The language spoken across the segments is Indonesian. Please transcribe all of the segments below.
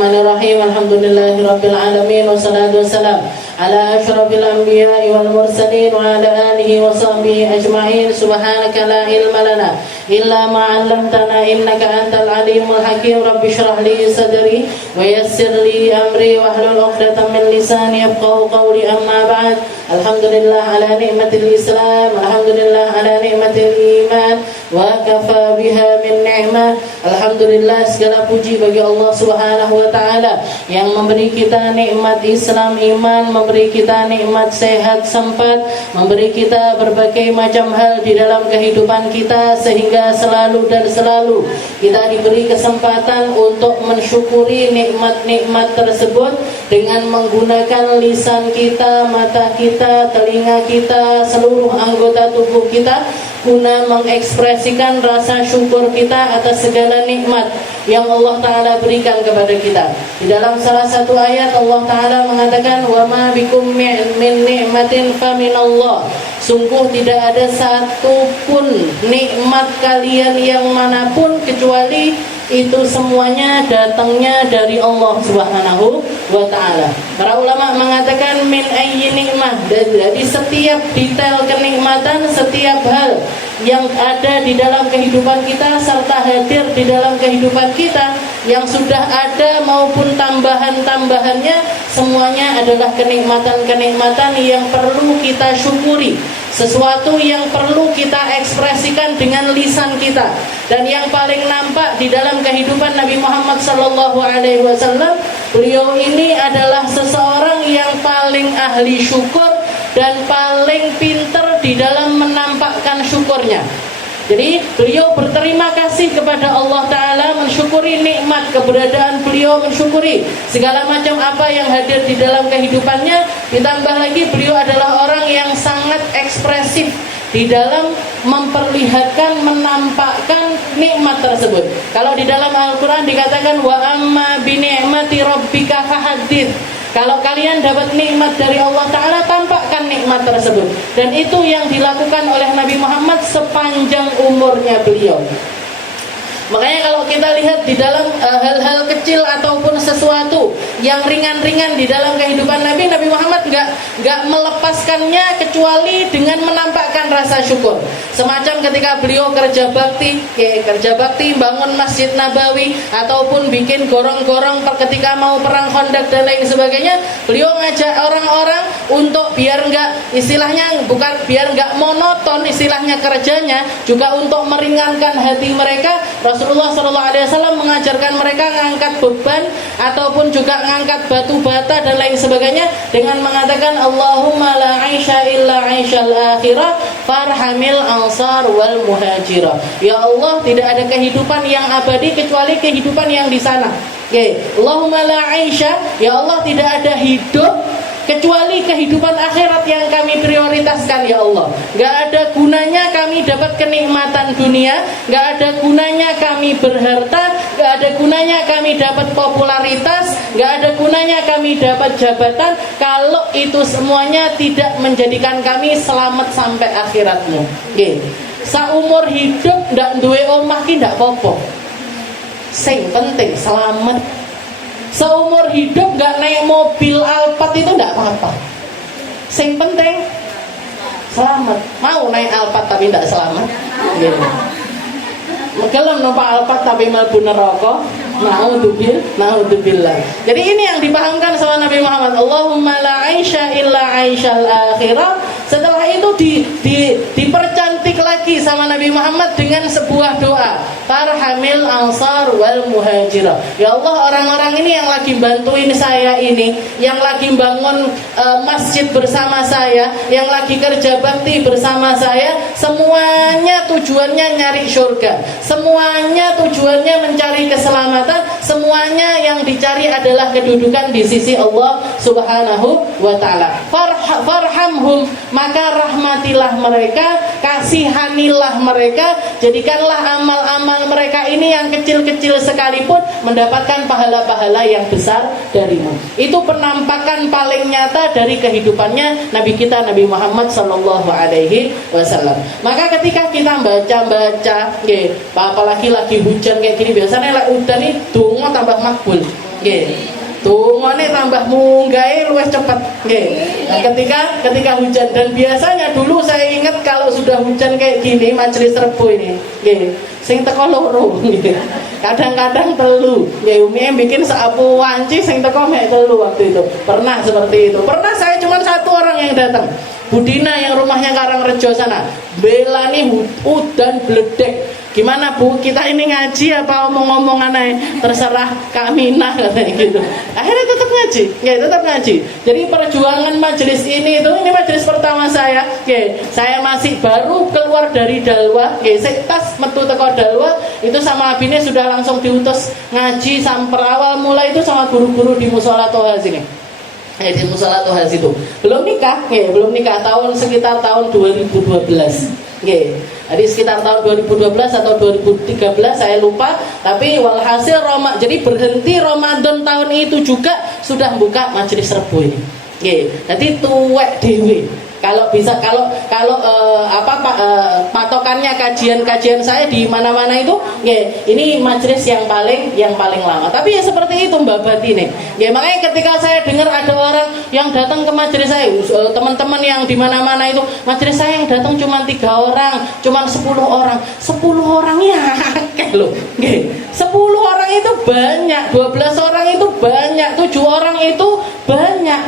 Bismillahirrahmanirrahim. Alhamdulillahirabbil alamin wassalatu wassalam ala asyrafil anbiya'i wal mursalin wa ala alihi wa sahbihi ajma'in. Subhanaka la ilma lana illa ma 'allamtana innaka antal alimul hakim. Rabbi shrah li sadri wa yassir li amri wahlul 'uqdatam min lisani yafqahu qawli. Amma ba'd. Alhamdulillah ala ni'matil Islam, alhamdulillah ala ni'matil iman, wa kafa biha min ni'mah. Alhamdulillah, segala puji bagi Allah Subhanahu wa taala yang memberi kita nikmat Islam iman, memberi kita nikmat sehat sempat, memberi kita berbagai macam hal di dalam kehidupan kita, sehingga selalu dan selalu kita diberi kesempatan untuk mensyukuri nikmat-nikmat tersebut dengan menggunakan lisan kita, mata kita, telinga kita, seluruh anggota tubuh kita, guna mengekspresikan rasa syukur kita atas segala nikmat yang Allah Ta'ala berikan kepada kita. Di dalam salah satu ayat Allah Ta'ala mengatakan, wa ma bikum min ni'matin faminallah. Sungguh tidak ada satupun nikmat kalian yang manapun kecuali itu semuanya datangnya dari Allah Subhanahu wa taala. Para ulama mengatakan min ayyi nikmah, dari setiap detail kenikmatan, setiap hal yang ada di dalam kehidupan kita serta hadir di dalam kehidupan kita, yang sudah ada maupun tambahan-tambahannya, semuanya adalah kenikmatan-kenikmatan yang perlu kita syukuri, sesuatu yang perlu kita ekspresikan dengan lisan kita. Dan yang paling nampak di dalam kehidupan Nabi Muhammad SAW, beliau ini adalah seseorang yang paling ahli syukur dan paling pintar di dalam menampakkan syukurnya. Jadi beliau berterima kasih kepada Allah Ta'ala, mensyukuri nikmat keberadaan beliau, mensyukuri segala macam apa yang hadir di dalam kehidupannya. Ditambah lagi beliau adalah orang yang sangat ekspresif di dalam memperlihatkan, menampakkan nikmat tersebut. Kalau di dalam Al-Quran dikatakan wa amma bi ni'mati rabbika fahaddits. Kalau kalian dapat nikmat dari Allah Ta'ala, tampakkan nikmat tersebut. Dan itu yang dilakukan oleh Nabi Muhammad sepanjang umurnya beliau. Makanya kalau kita lihat di dalam hal-hal kecil ataupun sesuatu yang ringan-ringan di dalam kehidupan Nabi Muhammad nggak melepaskannya kecuali dengan menampakkan rasa syukur. Semacam ketika beliau kerja bakti bangun Masjid Nabawi ataupun bikin gorong-gorong ketika mau perang Khandaq dan lain sebagainya, beliau ngajak orang-orang untuk biar biar nggak monoton istilahnya kerjanya, juga untuk meringankan hati mereka. Rasulullah SAW mengajarkan mereka mengangkat beban ataupun juga mengangkat batu bata dan lain sebagainya dengan mengatakan Allahumma la aisha illa aishal akhirah farhamil ansar wal muhajirah. Ya Allah, tidak ada kehidupan yang abadi kecuali kehidupan yang di sana. Allahumma la aisha, ya Allah, tidak ada hidup kecuali kehidupan akhirat yang kami prioritaskan, ya Allah. Gak ada gunanya kami dapat kenikmatan dunia, gak ada gunanya kami berharta, gak ada gunanya kami dapat popularitas, gak ada gunanya kami dapat jabatan, kalau itu semuanya tidak menjadikan kami selamat sampai akhiratmu. Saumur hidup ndak duwe omah ki ndak apa-apa, sing penting selamat. Seumur hidup gak naik mobil Alphard itu gak apa-apa, sing penting selamat. Mau naik Alphard tapi gak selamat, Gelem numpak Alphard tapi mlebu neraka, naudzubillah. Jadi ini yang dipahamkan sama Nabi Muhammad, Allahumma la aisha illa aishal akhirah. Setelah itu dipercantik lagi sama Nabi Muhammad dengan sebuah doa, farhamil ansar wal muhajirah. Ya Allah, orang-orang ini yang lagi bantuin saya ini, yang lagi bangun masjid bersama saya, yang lagi kerja bakti bersama saya, semuanya tujuannya nyari surga, semuanya tujuannya mencari keselamatan, semuanya yang dicari adalah kedudukan di sisi Allah Subhanahu wa ta'ala. Farhamhum, maka rahmatilah mereka, kasihanilah mereka, jadikanlah amal-amal mereka ini yang kecil-kecil sekalipun mendapatkan pahala-pahala yang besar darimu. Itu penampakan paling nyata dari kehidupannya Nabi kita Nabi Muhammad sallallahu alaihi wasallam. Maka ketika kita baca-baca, apalagi lagi hujan kayak gini, biasanya lek udan nih donga tambah makbul. Nggih. Tungone tambah munggahe luwih cepet nggih. Nah, ketika hujan, dan biasanya dulu saya ingat kalau sudah hujan kayak gini majelis Rebo ini nggih, sing teko loro nggih. Kadang-kadang telu. Nggih, umi bikin seapu wanci sing teko mek telu waktu itu. Pernah seperti itu. Pernah saya cuma satu orang yang datang. Budina yang rumahnya Karangrejo sana. Bela nih udan bledek. Gimana Bu, kita ini ngaji apa omong-omongan aja? Terserah Kak Minah katanya gitu. Akhirnya tetap ngaji, ya tetap ngaji. Jadi perjuangan majelis ini majelis pertama saya. Ya, saya masih baru keluar dari Dalwa. Ya, saya tas metu teko Dalwa itu sama abine sudah langsung diutus ngaji sampai awal mulai itu sama guru-guru di Musola Toha sini. Di Musola Toha situ. Belum nikah, sekitar tahun 2012. Oke, jadi sekitar tahun 2012 atau 2013 saya lupa. Tapi walhasil jadi berhenti Ramadan tahun itu juga sudah buka majelis Rebo ini. Oke, jadi tuwek dewe. Kalau bisa patokannya kajian saya di mana-mana itu, ini majelis yang paling lama. Tapi ya seperti itu Mbak Bati nih. Makanya ketika saya dengar ada orang yang datang ke majelis saya, teman-teman yang di mana-mana itu, majelis saya yang datang cuma 3 orang, cuma 10 orang. 10 orangnya akeh loh. 10 orang itu banyak, 12 orang itu banyak, 7 orang itu banyak.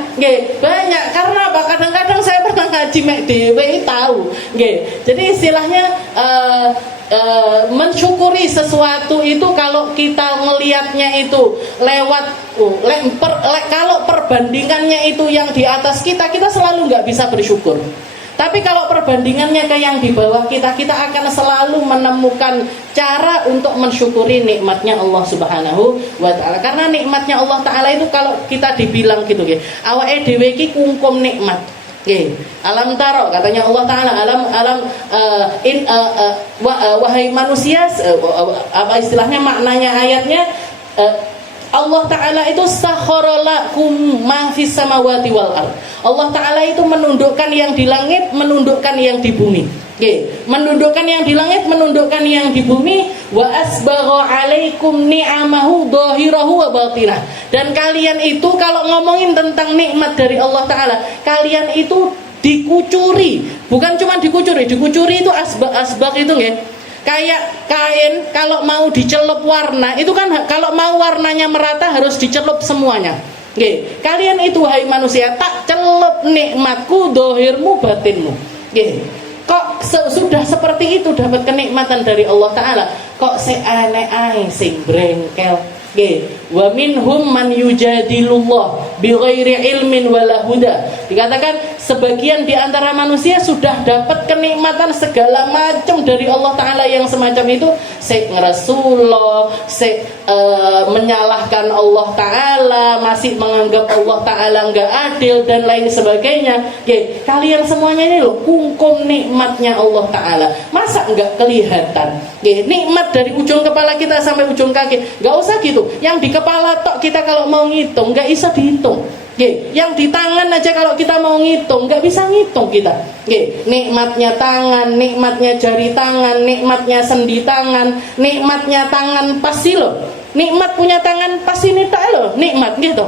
Banyak karena apa? Kadang-kadang saya pernah ngaji mek dhewe tahu, nggih. Jadi istilahnya mensyukuri sesuatu itu kalau kita ngelihatnya itu lewat kalau perbandingannya itu yang di atas kita selalu nggak bisa bersyukur. Tapi kalau perbandingannya ke yang di bawah kita akan selalu menemukan cara untuk mensyukuri nikmatnya Allah Subhanahu wa taala. Karena nikmatnya Allah taala itu kalau kita dibilang gitu nggih, awake dhewe iki kungkum nikmat. Alam taro katanya Allah taala, wahai manusia, apa istilahnya maknanya ayatnya, Allah taala itu sakhara lakum ma fis samawati wal ard. Allah taala itu menundukkan yang di langit, menundukkan yang di bumi. Menundukkan yang di langit, menundukkan yang di bumi. Wa asbagha alaikum ni'amahu dhahirahu wa batinah. Dan kalian itu kalau ngomongin tentang nikmat dari Allah taala, kalian itu dikucuri. Bukan cuma dikucuri itu asbag itu nggih. Kayak kain kalau mau dicelup warna, itu kan kalau mau warnanya merata harus dicelup semuanya. Kalian itu hai manusia, tak celup nikmatku dohirmu batinmu. Kok sudah seperti itu dapat kenikmatan dari Allah taala, kok seaneh ae sing brengkel. Wa minhum man yujadilullah bighairi ilmin wala huda. Dikatakan sebagian di antara manusia sudah dapat kenikmatan segala macam dari Allah taala yang semacam itu, ngerasulullah, menyalahkan Allah taala, masih menganggap Allah taala enggak adil dan lain sebagainya. Kalian semuanya ini loh kungkum nikmatnya Allah taala. Masa enggak kelihatan? Nikmat dari ujung kepala kita sampai ujung kaki. Enggak usah gitu. Yang di kepala tok kita kalau mau ngitung nggak bisa dihitung. Yang di tangan aja kalau kita mau ngitung nggak bisa ngitung kita. Nikmatnya tangan, nikmatnya jari tangan, nikmatnya sendi tangan, nikmatnya tangan pasti loh. Nikmat punya tangan pasti ini tak loh, nikmat gitu.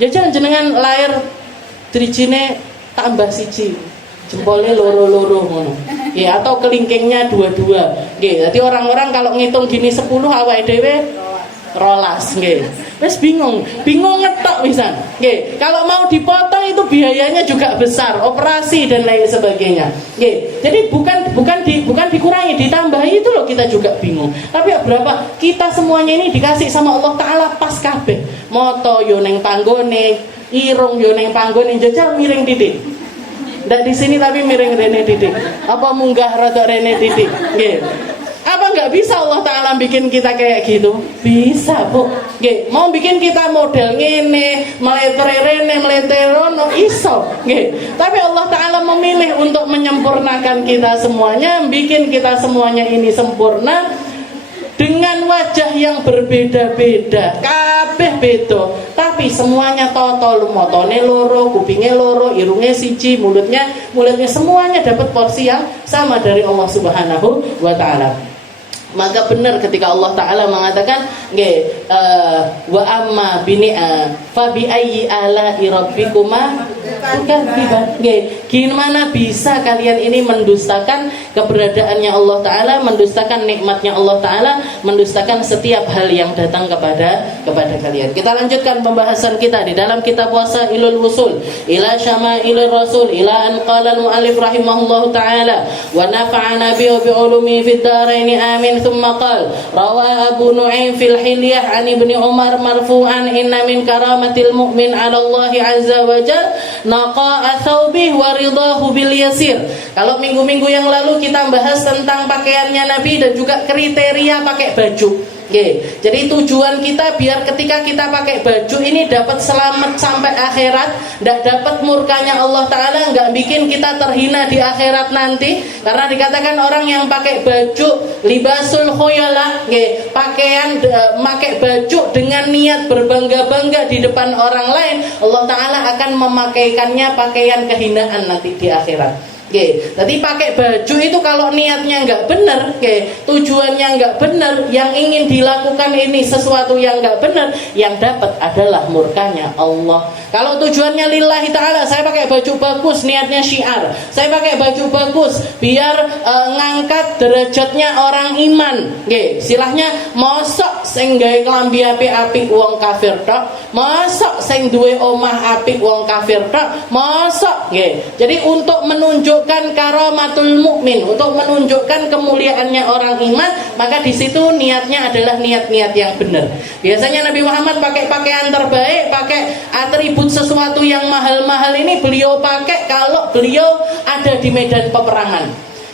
Jajan jenengan lahir drijine tambah siji, jempolnya loro-loro ngono. Atau kelingkingnya 2-2. Jadi orang-orang kalau ngitung gini 10 awake dhewe rolas, wes bingung ngetok pisan. Kalau mau dipotong itu biayanya juga besar, operasi dan lain sebagainya. Jadi bukan dikurangi, ditambahi itu loh kita juga bingung. Tapi berapa kita semuanya ini dikasih sama Allah taala pas kabeh. Moto yo ning panggone, irung yo ning panggone, jajal miring titik. Ndak di sini tapi miring rene titik. Apa munggah rada rene titik. Apa nggak bisa Allah taala bikin kita kayak gitu? Bisa, Bu. Mau bikin kita model ngene, meleter rene, meleter rono, iso. Tapi Allah taala memilih untuk menyempurnakan kita semuanya, bikin kita semuanya ini sempurna dengan wajah yang berbeda-beda. Kabeh beda, tapi semuanya totol, motone loro, kupinge loro, irunge siji, mulutnya semuanya dapat porsi yang sama dari Allah Subhanahu wa taala. Maka benar ketika Allah Ta'ala mengatakan wa amma fa bi ayyi ala'i rabbikuma tukadziban. Gimana bisa kalian ini mendustakan keberadaannya Allah Ta'ala, mendustakan nikmatnya Allah Ta'ala, mendustakan setiap hal yang datang kepada kalian. Kita lanjutkan pembahasan kita di dalam kitab Wasailul Wusul ila Syamailir Rasul ila an qala al-muallif rahimahullahu ta'ala wa nafa'ana bi ulumi fid dharain amin. Thumma qala rawa Abu Nu'aim fil Hilyah an Ibni Umar marfu'an inna min karamatil mu'min 'ala Allah 'azza wa jalla naqa'a thawbih wa ridahu bil yasir. Kalau minggu-minggu yang lalu kita bahas tentang pakaiannya Nabi dan juga kriteria pakai baju. Jadi tujuan kita biar ketika kita pakai baju ini dapat selamat sampai akhirat, tidak dapat murkanya Allah Ta'ala, nggak bikin kita terhina di akhirat nanti. Karena dikatakan orang yang pakai baju libasul khuyala, pakaian pakai baju dengan niat berbangga-bangga di depan orang lain, Allah Ta'ala akan memakaikannya pakaian kehinaan nanti di akhirat. Jadi pakai baju itu kalau niatnya nggak benar, tujuannya nggak benar, yang ingin dilakukan ini sesuatu yang nggak benar, yang dapat adalah murkanya Allah. Kalau tujuannya lillahi ta'ala, saya pakai baju bagus, niatnya syiar, saya pakai baju bagus biar ngangkat derajatnya orang iman, silahnya mosok sing gawe klambi apik-apik wong kafir tok, mosok sing duwe omah apik wong kafir tok, mosok. Jadi untuk menunjuk karamatul mukmin, untuk menunjukkan kemuliaannya orang iman, maka di situ niatnya adalah niat-niat yang benar. Biasanya Nabi Muhammad pakai pakaian terbaik, pakai atribut sesuatu yang mahal-mahal ini beliau pakai kalau beliau ada di medan peperangan.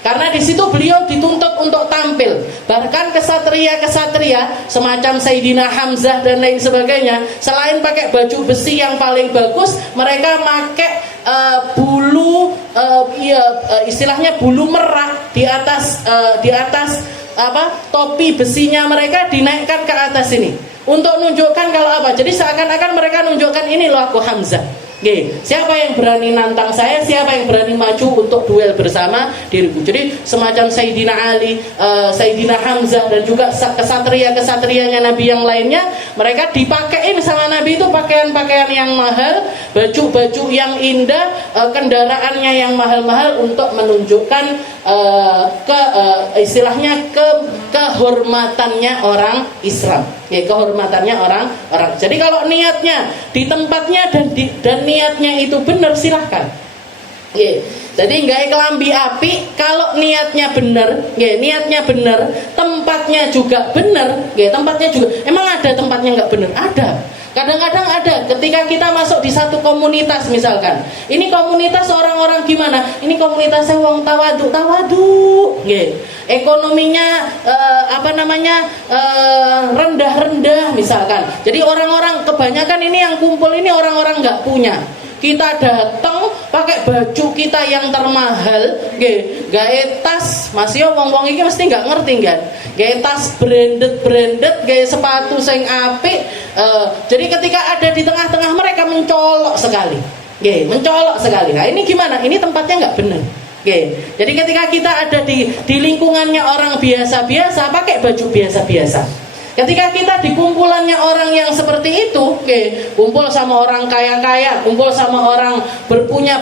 Karena di situ beliau dituntut untuk tampil. Bahkan kesatria-kesatria semacam Sayyidina Hamzah dan lain sebagainya, selain pakai baju besi yang paling bagus, mereka pakai bulu istilahnya bulu merak di atas topi besinya mereka dinaikkan ke atas ini untuk menunjukkan kalau apa. Jadi seakan-akan mereka menunjukkan ini loh aku Hamzah. Siapa yang berani nantang saya, siapa yang berani maju untuk duel bersama diriku. Jadi semacam Sayyidina Ali, Sayyidina Hamzah dan juga kesatria-kesatrianya Nabi yang lainnya, mereka dipakein sama Nabi itu pakaian-pakaian yang mahal, baju-baju yang indah, kendaraannya yang mahal-mahal untuk menunjukkan istilahnya kehormatannya orang Islam. Kehormatannya orang. Jadi kalau niatnya di tempatnya dan niatnya itu benar, silahkan. Jadi nggak kelambi api kalau niatnya benar, niatnya benar, tempatnya juga benar, tempatnya juga. Emang ada tempatnya nggak benar? Ada. Kadang-kadang ada ketika kita masuk di satu komunitas misalkan. Ini komunitas orang-orang gimana? Ini komunitasnya wong tawadu, ekonominya rendah-rendah misalkan. Jadi orang-orang kebanyakan ini yang kumpul ini orang-orang nggak punya. Kita datang pakai baju kita yang termahal, gawe tas, masih wong-wong iki mesti nggak ngerti kan? Gawe tas branded, gawe sepatu sing apik. Jadi ketika ada di tengah-tengah mereka mencolok sekali, mencolok sekali. Nah ini gimana? Ini tempatnya nggak benar. Jadi ketika kita ada di lingkungannya orang biasa-biasa, pakai baju biasa-biasa. Ketika kita di kumpulannya orang yang seperti itu, kumpul sama orang kaya-kaya, kumpul sama orang berpunya,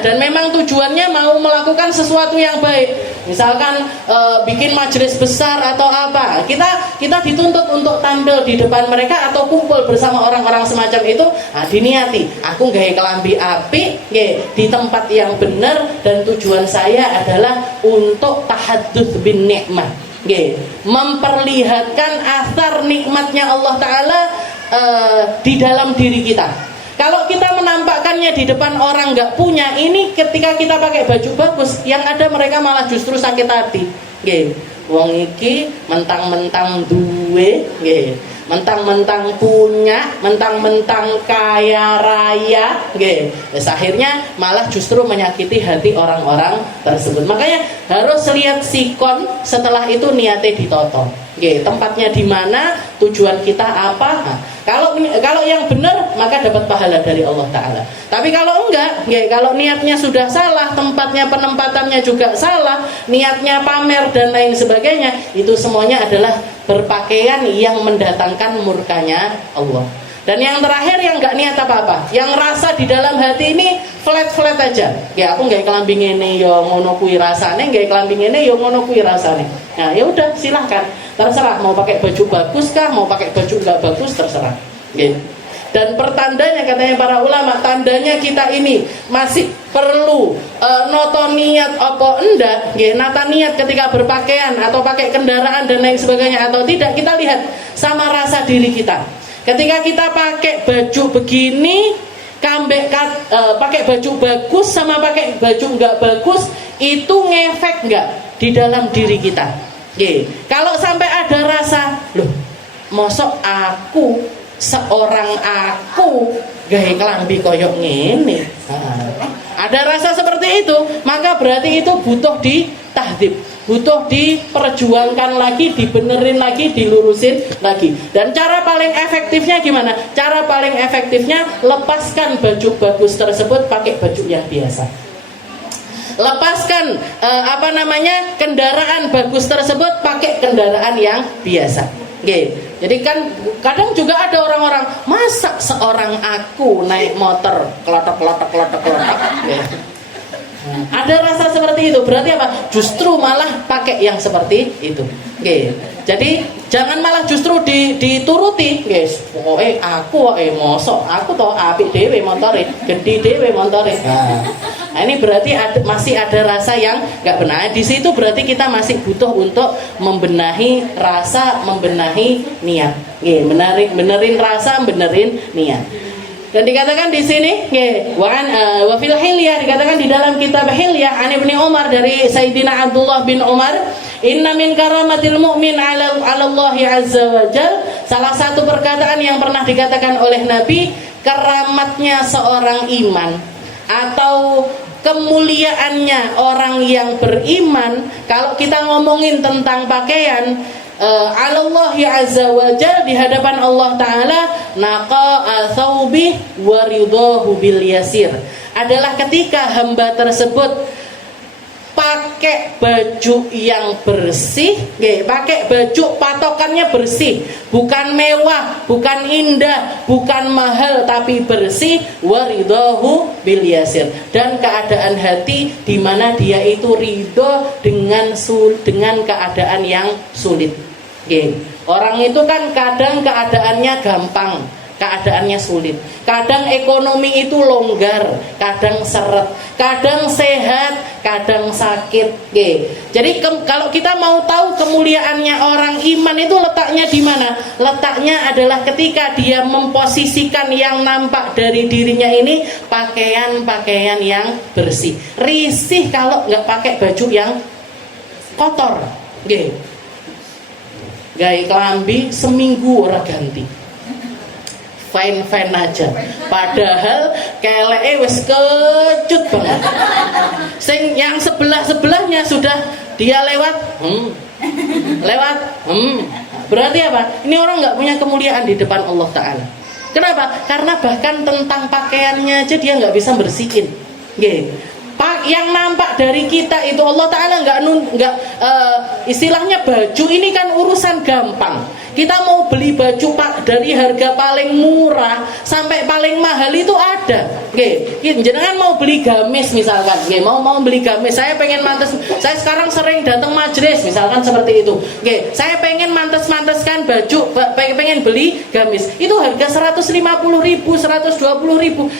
dan memang tujuannya mau melakukan sesuatu yang baik, misalkan bikin majelis besar atau apa, kita dituntut untuk tampil di depan mereka atau kumpul bersama orang-orang semacam itu. Diniati, aku gawe kelambi apik, di tempat yang benar, dan tujuan saya adalah untuk tahadduts bin nikmah. Memperlihatkan asar nikmatnya Allah Ta'ala di dalam diri kita. Kalau kita menampakkannya di depan orang nggak punya, ini ketika kita pakai baju bagus, yang ada mereka malah justru sakit hati. Wong iki mentang-mentang duwe, mentang-mentang punya, mentang-mentang kaya raya, akhirnya malah justru menyakiti hati orang-orang tersebut. Makanya harus lihat sikon, setelah itu niatnya ditoto. Tempatnya di mana, tujuan kita apa. Kalau yang benar maka dapat pahala dari Allah Ta'ala. Tapi kalau enggak, ya, kalau niatnya sudah salah, tempatnya penempatannya juga salah, niatnya pamer dan lain sebagainya, itu semuanya adalah berpakaian yang mendatangkan murkanya Allah. Dan yang terakhir yang nggak niat apa-apa, yang rasa di dalam hati ini flat aja. Ya aku nggak kelambi ngene yo ngono kuwi rasane, nggak kelambi ngene yo ngono kuwi rasane. Nah ya udah silahkan, terserah mau pakai baju bagus kah, mau pakai baju nggak bagus terserah. Gitu. Dan pertandanya katanya para ulama, tandanya kita ini masih perlu noto niat apa enggak, nata niat ketika berpakaian atau pakai kendaraan dan lain sebagainya atau tidak, kita lihat sama rasa diri kita. Ketika kita pakai baju begini, pakai baju bagus sama pakai baju nggak bagus, itu ngefek nggak di dalam diri kita? Kalau sampai ada rasa, loh, mosok aku seorang aku gawe klambi koyok ngene. Ada rasa seperti itu, maka berarti itu butuh ditahdib, butuh diperjuangkan lagi, dibenerin lagi, dilurusin lagi. Dan cara paling efektifnya gimana? Cara paling efektifnya lepaskan baju bagus tersebut, pakai baju yang biasa. Lepaskan kendaraan bagus tersebut, pakai kendaraan yang biasa. Jadi kan kadang juga ada orang-orang, masa seorang aku naik motor kelotok. Ada rasa seperti itu, berarti apa? Justru malah pakai yang seperti itu. Jadi jangan malah justru dituruti. Pokoknya aku mosok aku toh apik dhewe motore, gede dhewe motore. Nah, ini berarti masih ada rasa yang nggak benar. Di situ berarti kita masih butuh untuk membenahi rasa, membenahi niat. Benerin rasa, benerin niat. Dan dikatakan di sini, wa fil hilyah, dikatakan di dalam kitab Hilyah an Ibnu Umar dari Sayyidina Abdullah bin Umar, inna min karamatil mu'min 'ala Allah azza wa jal, salah satu perkataan yang pernah dikatakan oleh Nabi, keramatnya seorang iman atau kemuliaannya orang yang beriman. Kalau kita ngomongin tentang pakaian, Allah azza wa jal, di hadapan Allah Ta'ala, naqa thawbi wa ridahu bil yasir, adalah ketika hamba tersebut pakai baju yang bersih, pakai baju patokannya bersih, bukan mewah, bukan indah, bukan mahal, tapi bersih, waridahu bil yasir, dan keadaan hati di mana dia itu ridho dengan keadaan yang sulit. Orang itu kan kadang keadaannya gampang, keadaannya sulit. Kadang ekonomi itu longgar, kadang seret, kadang sehat, kadang sakit. Jadi kalau kita mau tahu kemuliaannya orang iman itu letaknya di mana? Letaknya adalah ketika dia memposisikan yang nampak dari dirinya ini pakaian-pakaian yang bersih. Risih kalau nggak pakai baju yang kotor. Gawe klambi seminggu ora ganti, fine aja, padahal keleke wis kecut banget. Sing yang sebelahnya sudah dia lewat, berarti apa? Ini orang nggak punya kemuliaan di depan Allah Ta'ala. Kenapa? Karena bahkan tentang pakaiannya aja dia nggak bisa bersihin. Yang nampak dari kita itu Allah Ta'ala nggak istilahnya baju ini kan urusan gampang. Kita mau beli baju dari harga paling murah sampai paling mahal itu ada. Jenengan mau beli gamis misalkan, mau beli gamis, saya pengen mantes, saya sekarang sering datang majelis misalkan seperti itu. Saya pengen mantes-manteskan baju, pengen beli gamis, itu harga 150.000, 120.000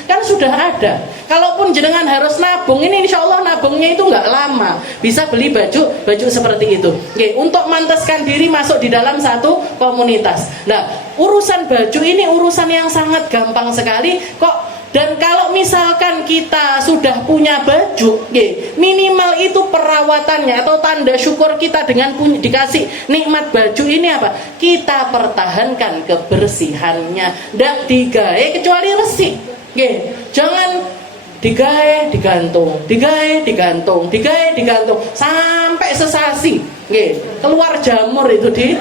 kan sudah ada. Kalaupun jenengan harus nabung, ini insya Allah nabungnya itu nggak lama, bisa beli baju seperti itu. Untuk manteskan diri masuk di dalam satu komunitas. Nah, urusan baju ini urusan yang sangat gampang sekali kok. Dan kalau misalkan kita sudah punya baju, minimal itu perawatannya atau tanda syukur kita dengan dikasih nikmat baju ini apa? Kita pertahankan kebersihannya, ndak digawe kecuali resik. Jangan digawe digantung sampai sesasi. Keluar jamur itu di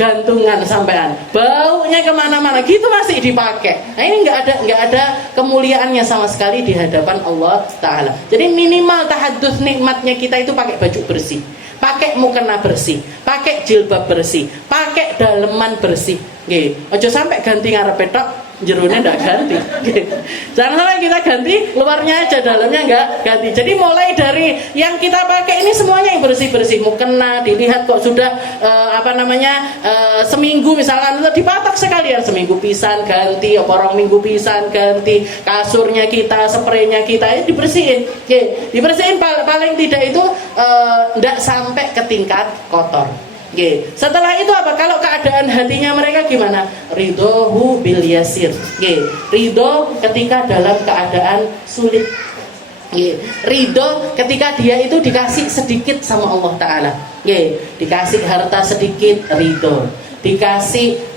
gantungan sampean, baunya kemana-mana, gitu masih dipakai. Nah ini nggak ada kemuliaannya sama sekali di hadapan Allah Ta'ala. Jadi minimal tahadduts nikmatnya kita itu pakai baju bersih, pakai mukena bersih, pakai jilbab bersih, pakai daleman bersih. Ojo sampai ganti ngarepe tok, jerunya ndak ganti. Jangan sampai kita ganti luarnya aja, dalamnya nggak ganti. Jadi mulai dari yang kita pakai ini semuanya yang bersih-bersih, mukena dilihat kok sudah seminggu misalkan, dipatok sekalian, seminggu pisan ganti, porong minggu pisan ganti, kasurnya kita, spraynya kita ini dibersihin. Dibersihin paling tidak itu ndak sampai ke tingkat kotor. Setelah itu apa? Kalau keadaan hatinya mereka gimana? Ridhohu bil yasir. Ridho ketika dalam keadaan sulit. Ridho ketika dia itu dikasih sedikit sama Allah Ta'ala. Dikasih harta sedikit, ridho. Dikasih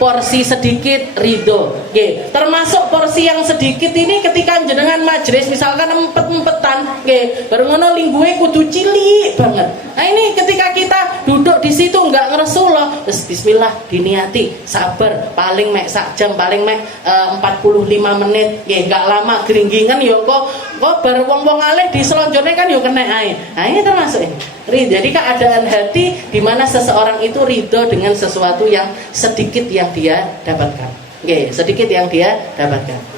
porsi sedikit, ridho. Termasuk porsi yang sedikit ini ketika jenengan majelis misalkan empet-empetan, baru ngono lingguhe kudu cilik banget. Nah ini ketika kita duduk di situ nggak ngeresul, bismillah diniati, sabar, paling mek sak jam, paling mek 45 menit, nggak lama, geringgingan yo kok bar wong-wong alih di selonjornya kan yo kena ae. Nah ini termasuk ini. Jadi keadaan hati di mana seseorang itu ridho dengan sesuatu yang sedikit yang dia dapatkan. Sedikit yang dia dapatkan.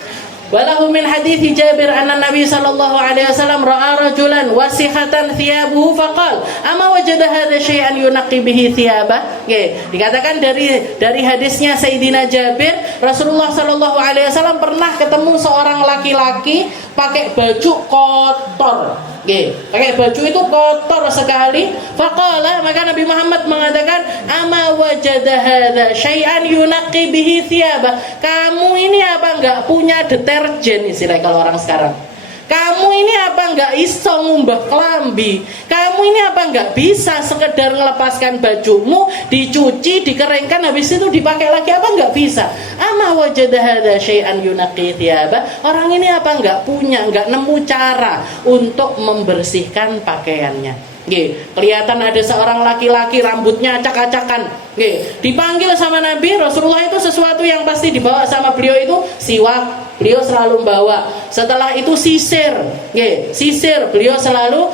Walahu min hadithi Jabir anna Nabi sallallahu alaihi wasallam ra'a rajulan wasihatan thiyabuhu faqal ama wajada hadha syai'an yunaqi bihi thiyabah. Dikatakan dari hadisnya Sayyidina Jabir, Rasulullah sallallahu alaihi wasallam pernah ketemu seorang laki-laki pakai baju kotor. Pakai baju itu kotor sekali. Faqala, maka Nabi Muhammad mengatakan, ama wajada hadza syai'an yunaqi bihi thiyabah. Kamu ini apa enggak punya deterjen, istilah kalau orang sekarang. Kamu ini apa enggak iso ngumbah kelambi? Kamu ini apa enggak bisa sekedar melepaskan bajumu, dicuci, dikeringkan, habis itu dipakai lagi, apa enggak bisa? Ama wajada hadza syai'an yunaqi thiyabah. Orang ini apa enggak punya, enggak nemu cara untuk membersihkan pakaiannya. Kelihatan ada seorang laki-laki rambutnya acak-acakan. Dipanggil sama Nabi, Rasulullah itu sesuatu yang pasti dibawa sama beliau itu siwak. Beliau selalu membawa. Setelah itu sisir. Sisir beliau selalu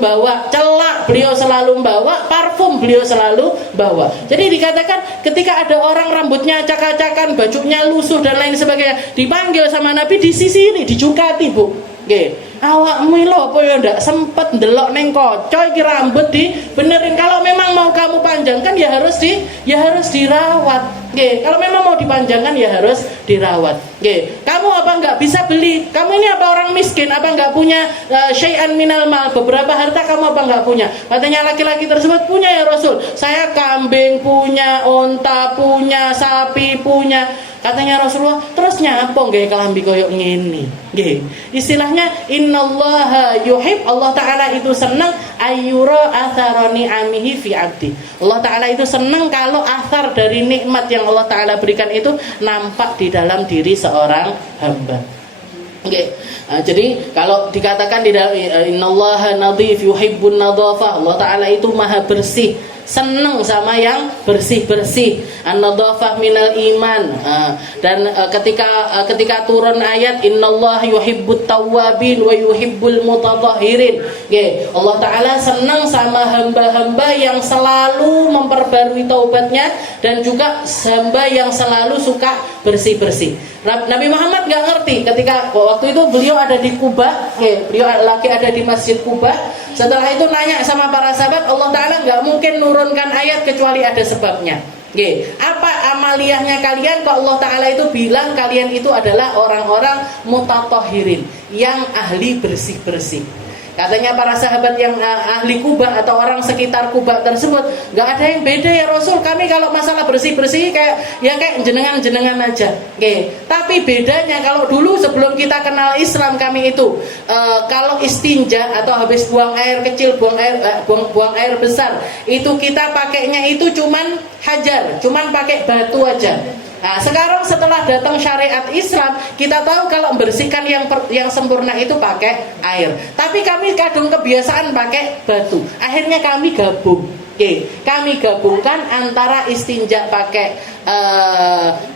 membawa. Celak beliau selalu membawa. Parfum beliau selalu bawa. Jadi dikatakan ketika ada orang rambutnya acak-acakan, bajunya lusuh dan lain sebagainya, dipanggil sama Nabi, disisiri, dijungkati, Bu. Awakmu lho apa ya ndak sempet ndelok ning kaca iki rambut dibenerin. Kalau memang mau kamu panjangkan ya harus dirawat. Kalau memang mau dipanjangkan ya harus dirawat. Kamu apa enggak bisa beli? Kamu ini apa orang miskin? Apa enggak punya syai'an minal mal? Beberapa harta kamu apa enggak punya? Katanya laki-laki tersebut punya ya Rasul. Saya kambing punya, unta punya, sapi punya. Katanya Rasulullah, terus nyapa nggih kelambi koyo ngene? Istilahnya innallaha yuhib, Allah Ta'ala itu senang ayyura athara ni'amihi fi 'abdi. Allah Ta'ala itu senang kalau athar dari nikmat yang Allah Ta'ala berikan itu nampak di dalam diri seorang hamba. Jadi kalau dikatakan di dalam innallaha nadhif yuhibbun nadhafah, Allah Ta'ala itu maha bersih, senang sama yang bersih-bersih. An-nadhafah minal iman. Dan ketika turun ayat innallaha yuhibbut tawwabin wa yuhibbul mutatahhirin. Allah Ta'ala senang sama hamba-hamba yang selalu memperbarui taubatnya dan juga hamba yang selalu suka bersih-bersih. Nabi Muhammad gak ngerti ketika waktu itu beliau ada di Kuba, beliau lagi ada di Masjid Kuba. Setelah itu nanya sama para sahabat, Allah Ta'ala gak mungkin nurunkan ayat kecuali ada sebabnya. Apa amaliyahnya kalian kok Allah Ta'ala itu bilang kalian itu adalah orang-orang mutatahhirin, yang ahli bersih-bersih. Katanya para sahabat yang ahli Kuba atau orang sekitar Kuba tersebut, nggak ada yang beda ya Rasul. Kami kalau masalah bersih-bersih kayak jenengan-jenengan aja. Tapi bedanya kalau dulu sebelum kita kenal Islam kami itu kalau istinja atau habis buang air kecil, buang air besar, itu kita pakainya itu cuman hajar, cuman pakai batu aja. Nah, sekarang setelah datang syariat Islam, kita tahu kalau membersihkan yang sempurna itu pakai air. Tapi kami kadung kebiasaan pakai batu. Akhirnya kami gabung. Kami gabungkan antara istinja pakai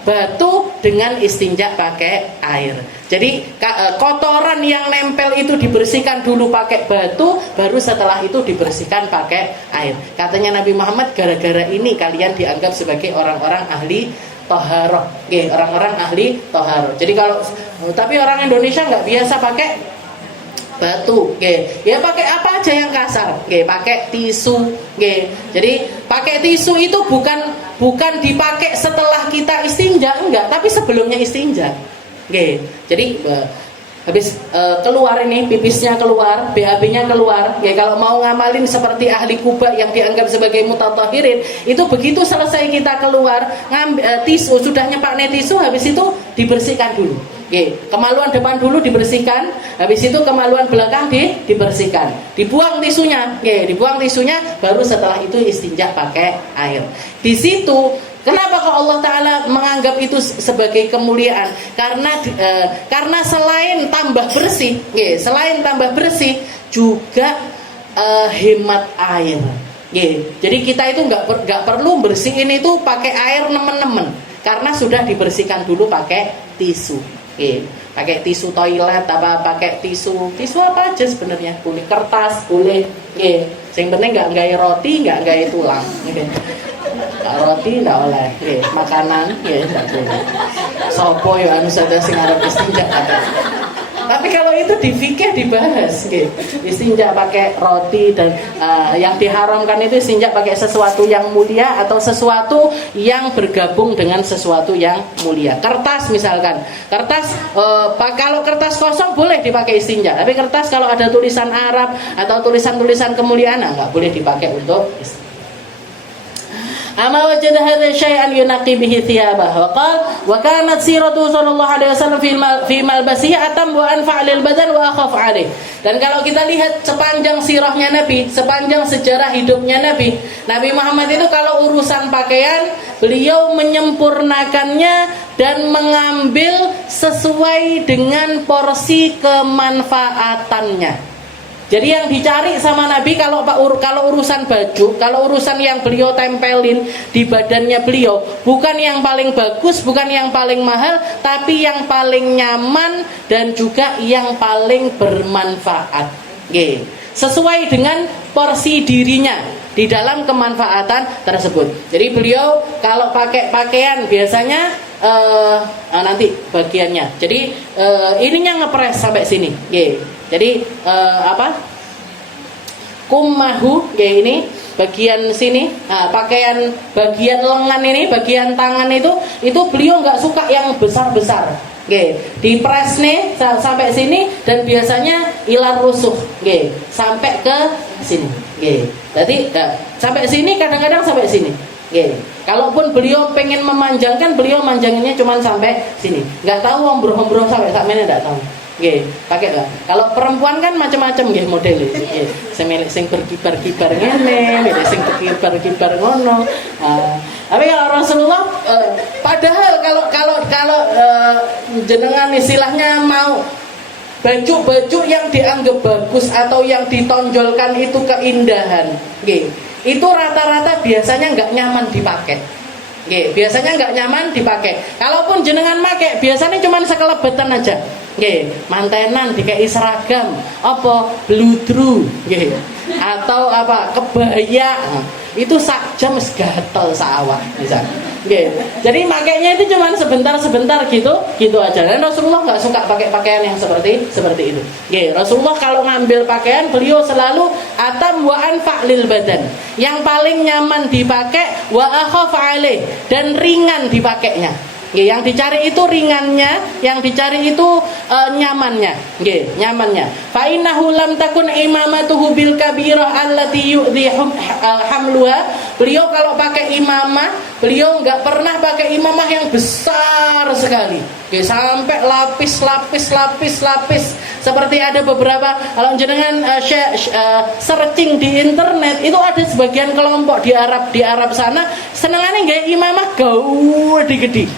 batu dengan istinja pakai air. Jadi kotoran yang nempel itu dibersihkan dulu pakai batu, baru setelah itu dibersihkan pakai air. Katanya Nabi Muhammad, gara-gara ini kalian dianggap sebagai orang-orang ahli toharoh. Orang-orang ahli toharoh. Jadi tapi orang Indonesia nggak biasa pakai batu, ya pakai apa aja yang kasar, pakai tisu, jadi pakai tisu itu bukan dipakai setelah kita istinja, enggak, tapi sebelumnya istinja, jadi habis keluar ini pipisnya keluar, BAB-nya keluar, kalau mau ngamalin seperti ahli Kuba yang dianggap sebagai mutatahhirin, itu begitu selesai kita keluar ngambil tisu, sudah nyepaknya tisu, habis itu dibersihkan dulu. Kemaluan depan dulu dibersihkan, habis itu kemaluan belakang dibersihkan, dibuang tisunya, baru setelah itu istinja pakai air. Di situ kenapa kok Allah Ta'ala menganggap itu sebagai kemuliaan? Karena selain tambah bersih, juga hemat air. Jadi kita itu nggak perlu bersihin itu pakai air nemen-nemen, karena sudah dibersihkan dulu pakai tisu. Pakai tisu toilet, pakai tisu apa aja sebenarnya, boleh kertas, boleh. Yang penting nggak gaya roti, nggak gaya tulang. Roti nggak oleh, makanan, nggak boleh. Sopo ya anu sada sing arep istinja. Tapi kalau itu di fikih dibahas, istinja pakai roti, dan yang diharamkan itu istinja pakai sesuatu yang mulia atau sesuatu yang bergabung dengan sesuatu yang mulia. Kertas misalkan, kalau kertas kosong boleh dipakai istinja, tapi kertas kalau ada tulisan Arab atau tulisan-tulisan kemuliaan nggak boleh dipakai untuk istinja. Ama wajada hadza syai'an yunaqi bihi thiyabah wa qala wa kanat siratu sallallahu alaihi wasallam fi malbasihi atam wa anfa' lil badan wa akhaf 'alaih. Dan kalau kita lihat sepanjang sirahnya Nabi, sepanjang sejarah hidupnya Nabi Muhammad itu kalau urusan pakaian, beliau menyempurnakannya dan mengambil sesuai dengan porsi kemanfaatannya. Jadi yang dicari sama Nabi kalau urusan baju, kalau urusan yang beliau tempelin di badannya beliau, bukan yang paling bagus, bukan yang paling mahal, tapi yang paling nyaman dan juga yang paling bermanfaat. Sesuai dengan porsi dirinya di dalam kemanfaatan tersebut. Jadi beliau kalau pakai pakaian biasanya nanti bagiannya. Jadi ininya ngepres sampai sini. Jadi kummahu, ini bagian sini, pakaian bagian lengan ini, bagian tangan itu beliau nggak suka yang besar-besar. Dipres nih sampai sini, dan biasanya ilar rusuh, sampai ke sini. Jadi sampai sini, kadang-kadang sampai sini. Kalaupun beliau pengen memanjangkan, beliau manjanginnya cuma sampai sini. Nggak tahu ombroh-ombroh sampai saat mana, nggak tahu. Pakai lah. Kalau perempuan kan macam-macam model. Sing berkibar-kibar ngene, sing berkibar-kibar ngono. Tapi kalau Rasulullah, padahal kalau jenengan istilahnya mau baju-baju yang dianggap bagus atau yang ditonjolkan itu keindahan, itu rata-rata biasanya nggak nyaman dipakai. Biasanya nggak nyaman dipakai. Kalaupun jenengan pakai, biasanya cuma sekelebetan aja. Mantenan dikai seragam, apa bludru, atau apa kebaya, itu sak jam gatel sawah bisa. Jadi makainya itu cuma sebentar gitu aja. Dan Rasulullah nggak suka pakai pakaian yang seperti itu. Rasulullah kalau ngambil pakaian, beliau selalu atam wa anfa' lil badan, yang paling nyaman dipakai, wa akhaf 'alaih, dan ringan dipakainya. Yang dicari itu ringannya, yang dicari itu nyamannya, nyamannya. Fa innahu lam takun imamatuhu bil kabirah allati yu'dhi hamluha. Beliau kalau pakai imamah, beliau nggak pernah pakai imamah yang besar sekali, sampai lapis. Seperti ada beberapa, kalau jenengan searching di internet, itu ada sebagian kelompok di Arab sana senengannya nggak imamah gede.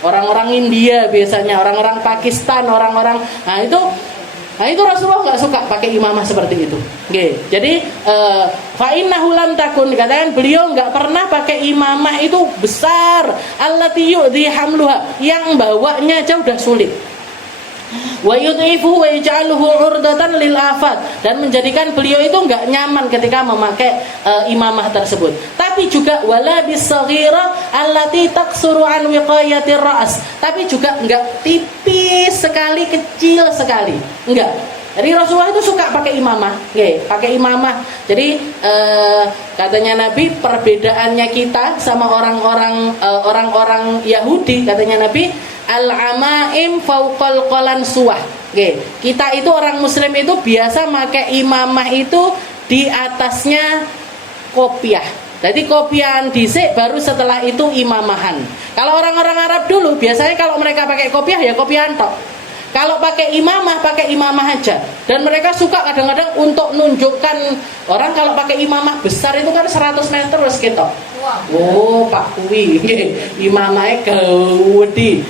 Orang-orang India biasanya, orang-orang Pakistan, orang-orang, nah itu Nah itu Rasulullah nggak suka pakai imamah seperti itu. Oke, jadi fa innahu lam takun, dikatakan beliau nggak pernah pakai imamah itu besar, allati yu'dhi hamluha, yang bawanya aja udah sulit. Wa yudhifu wa yaj'aluhu 'urdatan lil afat, dan menjadikan beliau itu enggak nyaman ketika memakai imamah tersebut. Tapi juga wala bisaghira allati taqsuru an wiqayatir ra's, tapi juga enggak tipis sekali, kecil sekali. Enggak. Jadi Rasulullah itu suka pakai imamah, pakai imamah. Jadi katanya Nabi, perbedaannya kita sama orang-orang Yahudi, katanya Nabi, al-amaim fauqal qalansuwah. Kita itu orang Muslim itu biasa pakai imamah itu di atasnya kopiah. Jadi kopiahan dhisik baru setelah itu imamahan. Kalau orang-orang Arab dulu biasanya kalau mereka pakai kopiah ya kopiahan tok. Kalau pakai imamah aja. Dan mereka suka kadang-kadang untuk nunjukkan, orang kalau pakai imamah besar itu kan 100 meter wis ketok. Oh, Pak Kuwi, imamahnya gede.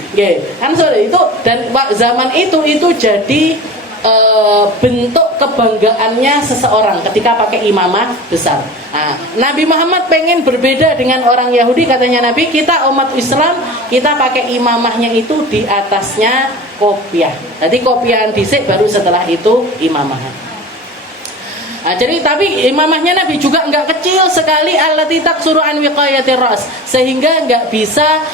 Kan sudah itu, dan zaman itu jadi bentuk kebanggaannya seseorang ketika pakai imamah besar. Nah, Nabi Muhammad pengen berbeda dengan orang Yahudi, katanya Nabi, kita umat Islam, kita pakai imamahnya itu di atasnya kopiah. Jadi kopiahan dhisik baru setelah itu imamahan. Nah, jadi tapi imamahnya Nabi juga enggak kecil sekali, allati taqsuru an wiqayatir ras, sehingga enggak bisa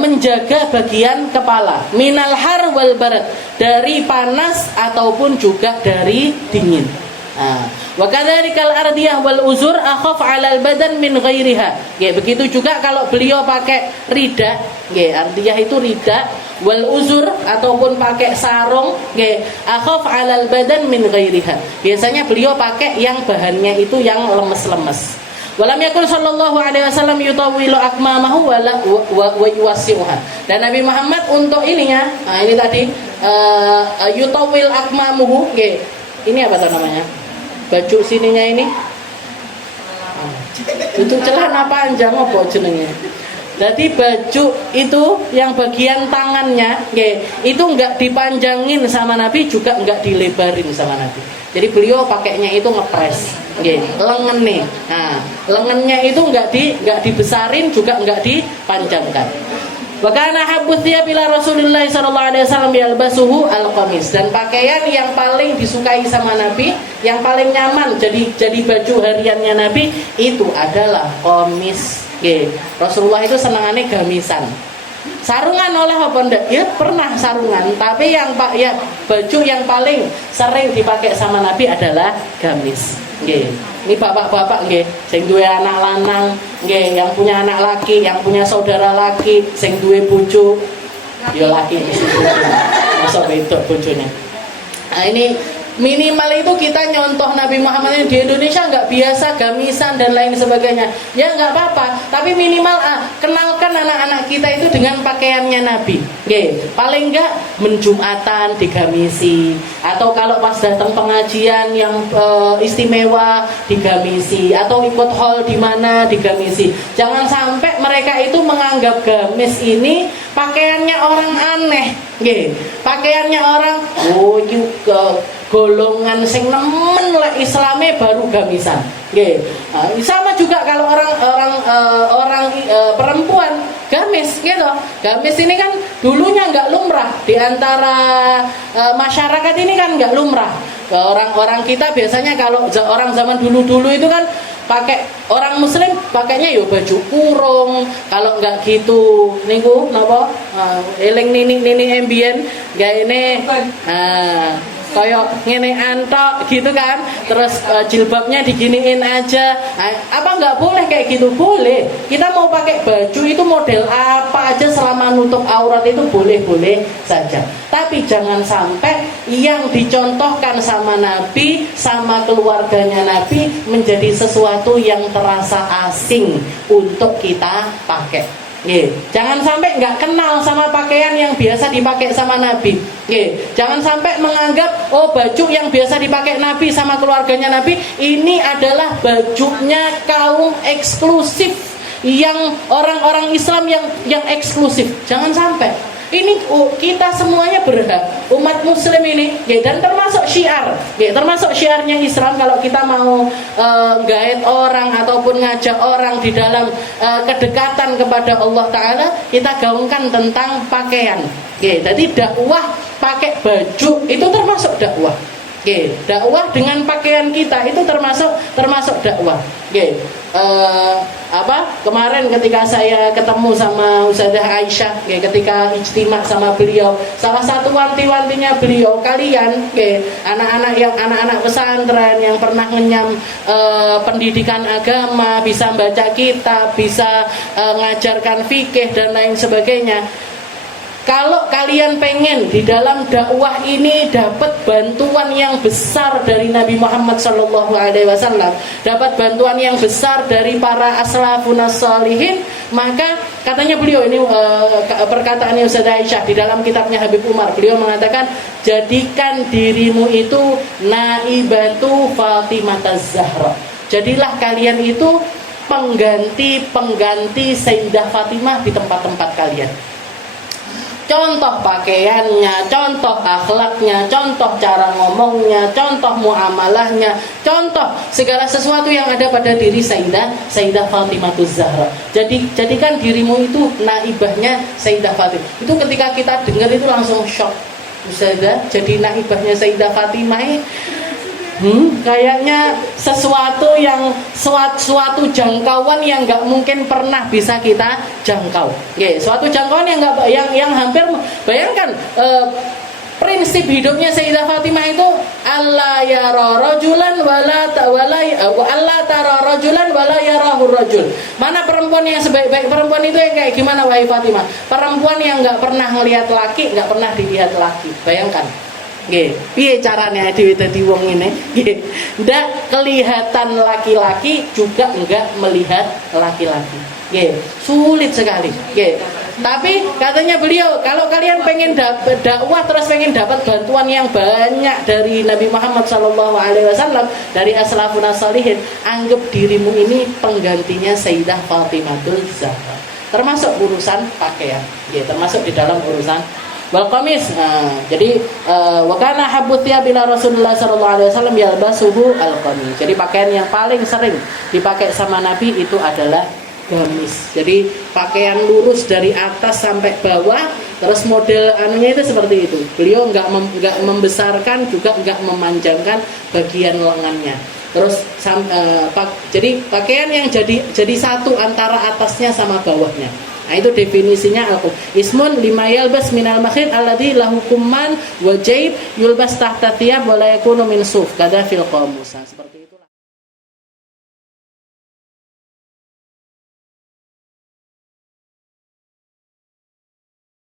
menjaga bagian kepala, minal har wal barad, dari panas ataupun juga dari dingin. Wa kadzalikal ardiyah wal uzur akhaf 'alal badan min ghairiha. Begitu juga kalau beliau pakai rida, ardiyah itu rida, wal uzur ataupun pakai sarung, akhaf 'alal badan min ghairiha. Biasanya beliau pakai yang bahannya itu yang lemes-lemes. Walam yakul sallallahu alaihi wasallam yutawwilu akmamahu wa yuwassi'uha. Dan Nabi Muhammad untuk ininya, ini tadi yutawwil akmamuhu, ini apa namanya? Baju sininya ini itu celana panjang apa jenenge. Jadi baju itu yang bagian tangannya itu enggak dipanjangin sama Nabi, juga enggak dilebarin sama Nabi. Jadi beliau pakainya itu ngepres, lengan nih. Nah, lengannya itu enggak dibesarin, juga enggak dipanjangkan. Wa kana habbu thiyab ila Rasulillah sallallahu alaihi wasallam yalbasuhu al-qamis, dan pakaian yang paling disukai sama Nabi, yang paling nyaman jadi baju hariannya Nabi itu adalah qamis. Rasulullah itu senangannya gamisan. Sarungan oleh apa ndak? Ya pernah sarungan, tapi baju yang paling sering dipakai sama Nabi adalah gamis. Ini bapak-bapak sing duwe anak lanang, yang punya anak laki, yang punya saudara laki, sing duwe bojo, ya laki mesti bojo. Masa wedok bojone. Nah, ini minimal itu kita nyontoh Nabi Muhammad ini. Di Indonesia nggak biasa gamisan dan lain sebagainya, ya nggak apa-apa, tapi minimal kenalkan anak-anak kita itu dengan pakaiannya Nabi. Paling nggak menjumatan digamisi, atau kalau pas datang pengajian yang istimewa digamisi, atau ikut hall di mana digamisi. Jangan sampai mereka itu menganggap gamis ini pakaiannya orang aneh, pakaiannya orang juga golongan sing nemen lek Islame baru gamisan. Sama juga kalau orang perempuan gamis gitu. Gamis ini kan dulunya enggak lumrah di antara masyarakat ini, kan enggak lumrah. Orang-orang kita biasanya kalau orang zaman dulu-dulu itu kan pakai, orang muslim pakainya yo baju kurung. Kalau enggak gitu niku napa eling nini ambien gaene kayak ngene antok gitu kan, terus jilbabnya diginiin aja. Apa nggak boleh kayak gitu? Boleh. Kita mau pakai baju itu model apa aja selama nutup aurat itu boleh-boleh saja. Tapi jangan sampai yang dicontohkan sama Nabi, sama keluarganya Nabi menjadi sesuatu yang terasa asing untuk kita pakai. Jangan sampai nggak kenal sama pakaian yang biasa dipakai sama Nabi. Jangan sampai menganggap baju yang biasa dipakai Nabi sama keluarganya Nabi ini adalah bajunya kaum eksklusif, yang orang-orang Islam yang eksklusif. Jangan sampai. Ini kita semuanya berhak, umat muslim ini, ya, dan termasuk syiar, ya, termasuk syiarnya Islam. Kalau kita mau guide orang ataupun ngajak orang di dalam kedekatan kepada Allah Ta'ala, kita gaungkan tentang pakaian. Ya, jadi dakwah pakai baju itu termasuk dakwah. Oke, dakwah dengan pakaian kita itu termasuk dakwah. Oke, kemarin ketika saya ketemu sama Ustazah Aisyah, ketika ijtima sama beliau, salah satu wanti-wantinya beliau, kalian, anak-anak pesantren yang pernah ngenyam pendidikan agama, bisa baca kitab, bisa ngajarkan fikih dan lain sebagainya. Kalau kalian pengen di dalam dakwah ini dapat bantuan yang besar dari Nabi Muhammad SAW, dapat bantuan yang besar dari para aslafun as-salihin, maka katanya beliau ini perkataannya Ustazah Aisyah di dalam kitabnya Habib Umar, beliau mengatakan, jadikan dirimu itu naibatu Fatimah Az-Zahra. Jadilah kalian itu pengganti Sayyidah Fatimah di tempat-tempat kalian. Contoh pakaiannya, contoh akhlaknya, contoh cara ngomongnya, contoh muamalahnya, contoh segala sesuatu yang ada pada diri Sayyidah Fatimah Az-Zahra. Jadikan dirimu itu naibahnya Sayyidah Fatimah. Itu ketika kita dengar itu langsung shock. Ustazah jadi naibahnya Sayyidah Fatimah, kayaknya suatu jangkauan yang nggak mungkin pernah bisa kita jangkau. Suatu jangkauan yang hampir, bayangkan prinsip hidupnya Sayyidah Fatimah itu Allah yara rajulan wala Allah tara rajulan wala yarahu rajul. Mana perempuan yang sebaik-baik perempuan itu yang kayak gimana wahai Fatimah? Perempuan yang nggak pernah ngelihat laki, nggak pernah dilihat laki. Bayangkan. Piye caranya dadi wong ini? Ndak kelihatan laki-laki juga enggak melihat laki-laki. Sulit sekali. Tapi katanya beliau, kalau kalian pengen dakwah terus pengen dapat bantuan yang banyak dari Nabi Muhammad SAW, dari aslafun as-salihin, anggap dirimu ini penggantinya Sayyidah Fatimah Az-Zahra. Termasuk urusan pakaian. Termasuk di dalam urusan wal qamis. Jadi wa kana habbu thiyabila Rasulullah sallallahu alaihi wasallam yalbasuhu al qamis. Jadi pakaian yang paling sering dipakai sama Nabi itu adalah gamis. Jadi pakaian lurus dari atas sampai bawah, terus model anunya itu seperti itu. Beliau enggak membesarkan juga enggak memanjangkan bagian lengannya. Terus jadi pakaian yang jadi satu antara atasnya sama bawahnya. Nah, itu definisinya ismun lima yalbas minal makhid alladhi lahu kumman wa jaib yulbas tahta thiyab wa la yakunu min suf kada fil qamus. Seperti